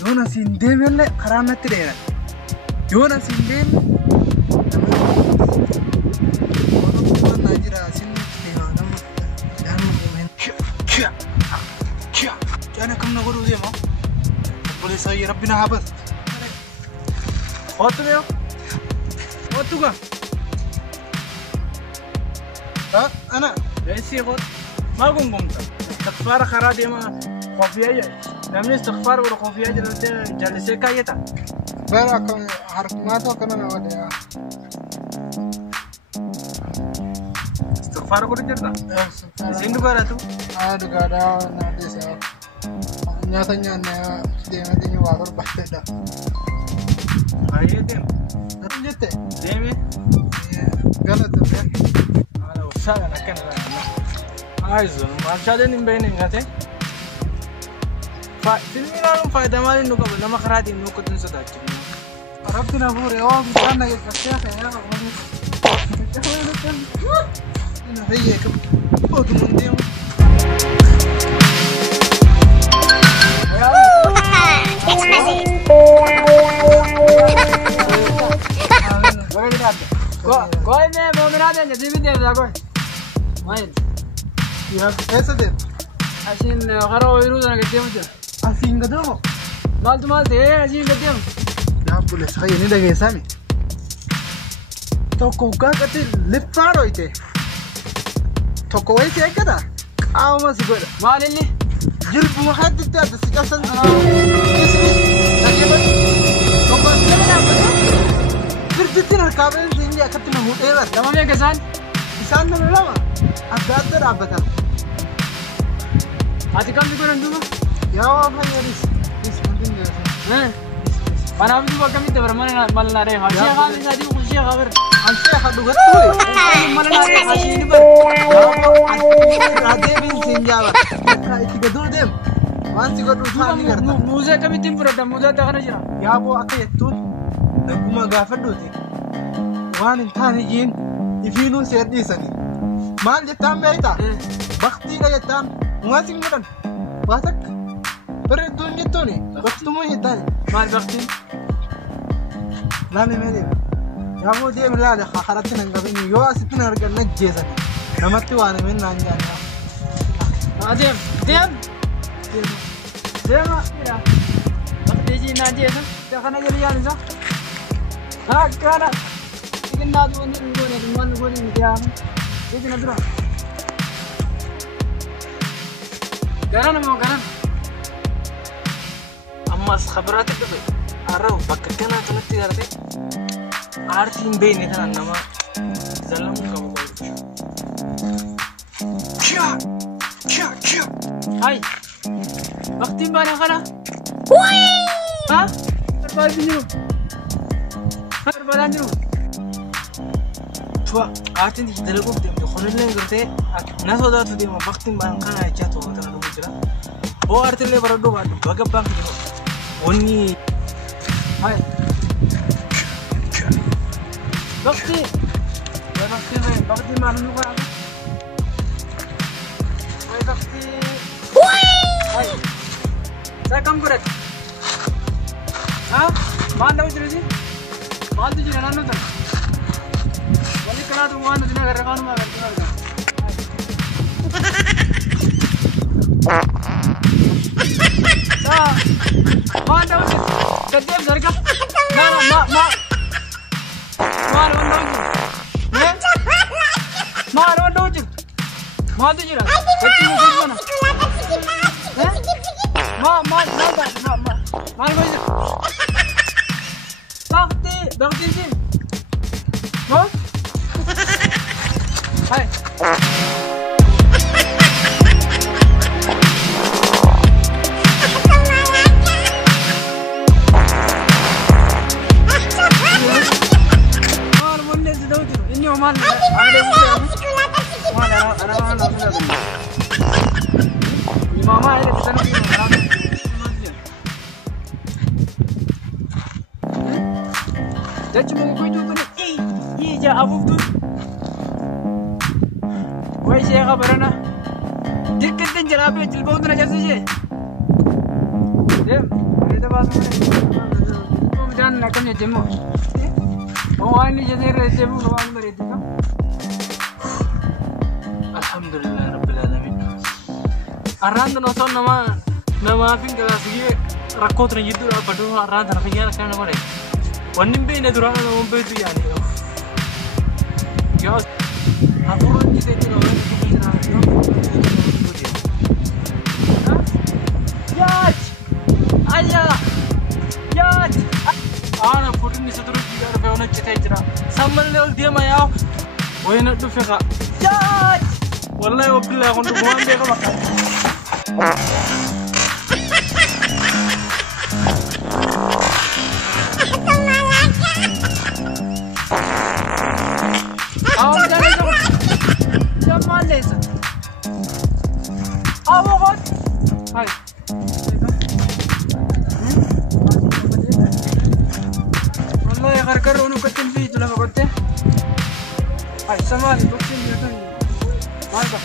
Yoona siin deemelle karaa natti dheera. Yoona siin deemne nama jira siin deema nama daanuma deemeen. Jaana kamna godhuu deema. Obboleessa ayya rabbina haa bas. Oottu beeyo. Oottu gaa. Ana. Leessi qoot. Maal gongomta? Takfaara karaa deema kofiyaa jira. Namni istighfar wala kofiyaa jira jallisee kaayyata. Bara harkumaatoo kana na wada. Istighfar godhu jirta. Isin dhugaadhaatu. Dhugaadhaa na deessa. Nyaata nyaannee deemee waa barbaadeedha. Baay'ee deema. Natti jette. Deemee. Galata ta'e. Haala wasaadhaan akkana. Aizoon maalchaaleen hin beekne nyaate. Filmi naannoo faayidaa maaliin nu qaba nama karaatiin nu qotuun sodaachisu. Rabbi na fuure waan bishaan naggeeffachee kan yaa na fayyee qabu. Otumaan deemu. Koi me mominaate nya dibi deemta koi. Maayil. Yaa eessa deemta? Asiin karaa ooyiruu sana gad deemu jira. Asiin gad deemu? Maal ta'ee asiin gad deemu? Yaa buleessa fayyee ni dhageessami. Tokko gaaqatti liftaa dhooyte. Tokko wayiti eeggata qaama si godha. Maal inni? Jilbuma hadditti adda si qabsan. Tokko as nama dhaabbata. Firjittiin harkaa ba'een siinjii akkatti na mudhee bara. Nama meeqa isaan? Isaan nama lama adda adda dhaabbatan. Ati kamti godhan duuba? Yaa waan fayyadis. Wanti hin deebisan. Kanaaf duuba akkamitti bara mana malnaa dhee haa ishee qaama isaa dibu kun ishee qaa bara. Ishee haa dhugattu ture. Mana naa dhee haa ishee ni bara. Adeebiin siinjaa bara. Itti gaduu deemu. Waan si godhu isaa ni garta. Muuzee akkamittiin fudhadha? Muuzee adda kana jira. Yaa boo akka jettuun dhaguma gaafadhuuti. Waan hin taane jiin ifiinuu si adhiisanii. Maal jettaan beektaa? Baktiidha jettaan. Muwaasiin godhan. Waa takka. Bareedduun jettuuni. Baktumuu hin taane. Maal baktiin? Laale mee deema. Yaa boo deemi laale karatti nan qabeenyu yoo asitti na argan najjeesani. Namatti waan himin naan jaanaa. Deem. Deem. Deema. Baktii jiin naan jeesan. Kana gadi yaan isaa. Akkana. Ikin naatu wanti hin goone dhummaan nu goone miti yaamu. Iji na dura. Garan moo garan? Ammas khabiraatti dhufe. Arrabu bakka kanaa kanatti gartee aartiin beekne kanaan nama zalamuu qabu qabu. Kiyaa. Hai. Baktiin baanaa kana. Ha? Barbaadni jiru. Barbaadan jiru. Tuwa aartiin dalaguuf deemte kunillee gartee na sodaatu deema baktiin baan kana jechaa ta'uu kana dhufu jira. Boo aartiillee baradhuu baadhu baga baanki jiru. Wanni hai. Bakti. Bakti malu nu kan? Hai bakti. Hai. Saya kamu berat. Hah? Mana tahu jenis? Mana tu jenis anu tu? Wali kana tu wan dina garra kan ma garra. Ah, mana uji? Kedem zarga. Mana ma. Mana uji? Eh? Mana uji? Mana uji lah? Kedem mana? Eh? Ma. Mana uji? Bakti sih. Huh? Hai. Mama ada di sana. Jadi mau kau itu kan? Iya, aku tu. Kau siapa berana? Dikit din jala pe jilbau tu nak jadi je. Dem, kita bahas mana? Kau jangan nak kena jemu. Oh, ini jadi jemu kawan mereka. Alhamdulillah Rabbil Alamin. Arran tu nonton nama apa yang segi rakot ni itu apa tu arran tu nak pergi nak mana? Wanim be ne durana no be tu yani. Yo, aku ni kita tu orang tu kita nak. Yat, ayah, yat. Ana foto ni seterus dia ada orang cerita cerita. Sambil dia maya, woi nak tu feka. Yat, wallahi wabillah aku tu bukan dia kau makan. Hai. Wallahi agar unu katin di tu lah makote. Hai, sama ni bukti dia tu. Mantap.